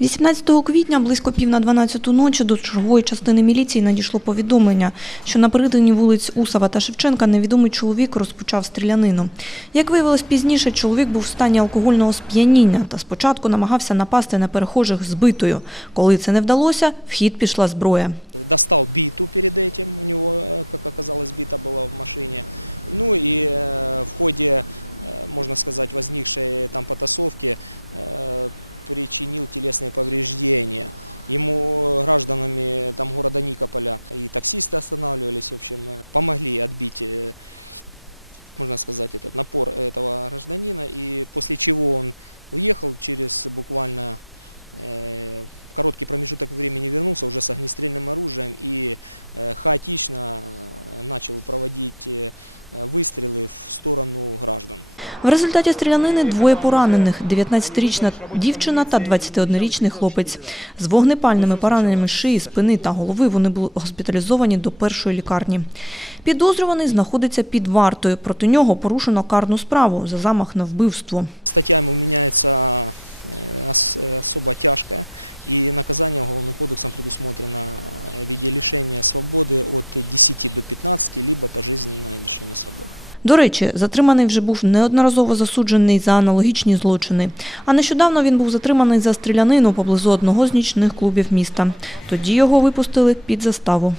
18 квітня близько пів на 12 ночі до чергової частини міліції надійшло повідомлення, що на перетині вулиць Усова та Шевченка невідомий чоловік розпочав стрілянину. Як виявилось пізніше, чоловік був в стані алкогольного сп'яніння та спочатку намагався напасти на перехожих збитою. Коли це не вдалося, в хід пішла зброя. Достал биту перед этим, у него, э, как оказалось, бита была в машине. Ну и э, в ходе, э, можно сказать, возникшей там потасовки э, причинил телесные повреждения. Ему гражданами там города Никополя и таксисты останавливались, в общем, э, помогли отбить, э, можно сказать, этот напор этого гражданина. И после чего он уехал через буквально э, короткий промежуток времени вернулся уже с огнестрельным оружием и э, хаотично э, начал проводить выстрелы в сторону граждан. В результаті стрілянини двоє поранених – 19-річна дівчина та 21-річний хлопець. З вогнепальними пораненнями шиї, спини та голови вони були госпіталізовані до першої лікарні. Підозрюваний знаходиться під вартою. Проти нього порушено карну справу за замах на вбивство. Статтями ему меняется э, ос- э, особо тяжкая, и наказание Уголовным кодексом предусмотрено э, в виде лишения свободы от 10 до 15, либо пожизненное лишение свободы. До речі, затриманий вже був неодноразово засуджений за аналогічні злочини. А нещодавно він був затриманий за стрілянину поблизу одного з нічних клубів міста. Тоді його випустили під заставу.